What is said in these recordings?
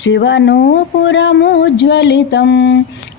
शिवनूपुरमुज्ज्वलितं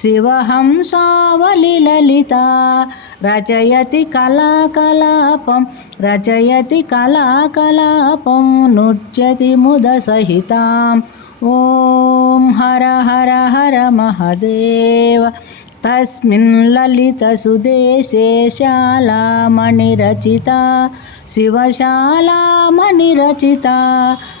शिवहंसावलिललिता रचयति कलाकलापं रचयति कलाकलापं नृत्यति मुदसहिताम् ॐ हर हर हर महदेव तस्मिन् ललितसुदेशे शालामणिरचिता शिवशालामणिरचिता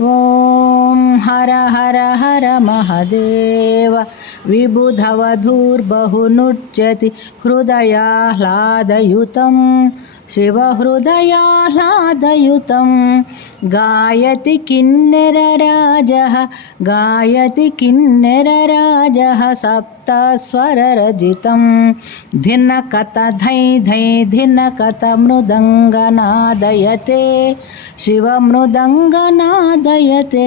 ॐ हर हर हर महदेव विबुधवधूर्बहुनुच्यति हृदयाह्लादयुतं शिवहृदयाह्लादयुतं गायति किन्नरराजः गायति किन्नरराजः सप्तस्वररजितं धिनकत धै धै धिनकत मृदङ्गनादयते शिवमृदङ्गनादयते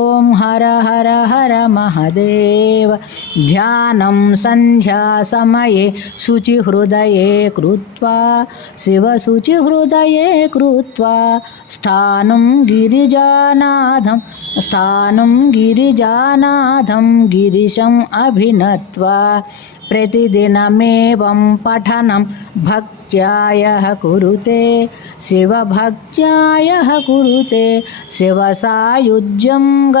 ओम हर हर हर महादेव संध्या समय शुचि हृदय कृत्वा शिव शुचि हृदय कृत्वा स्थानं गिरिजानाथं स्थानं गिरिजानाथं गिरीशम अभिनत्वा प्रतिदिनमेवं पठनं भक्त्यायः कुरुते शिवभक्त्यायः कुरुते शिवसायुज्यं ग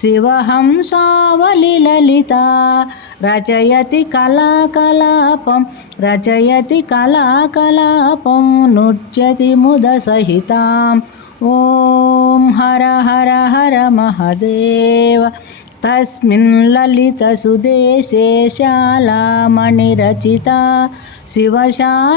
शिवहंसावलिललिता रचयति कलाकलापं रचयति कलाकलापं नृत्यति मुदसहिताम् ॐ हर हर हर महदेव तस्मिन् ललितसुदेशे शालामणिरचिता शिवशालामणिरचिता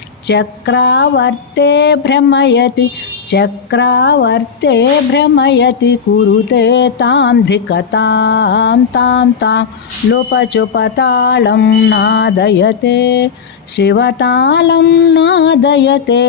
चक्रवर्ते भ्रमयति चक्रवर्ते भ्रमयति कुरुते तां धिकतां तां तां लोपचुपतालं नादयते शिवतालं नादयते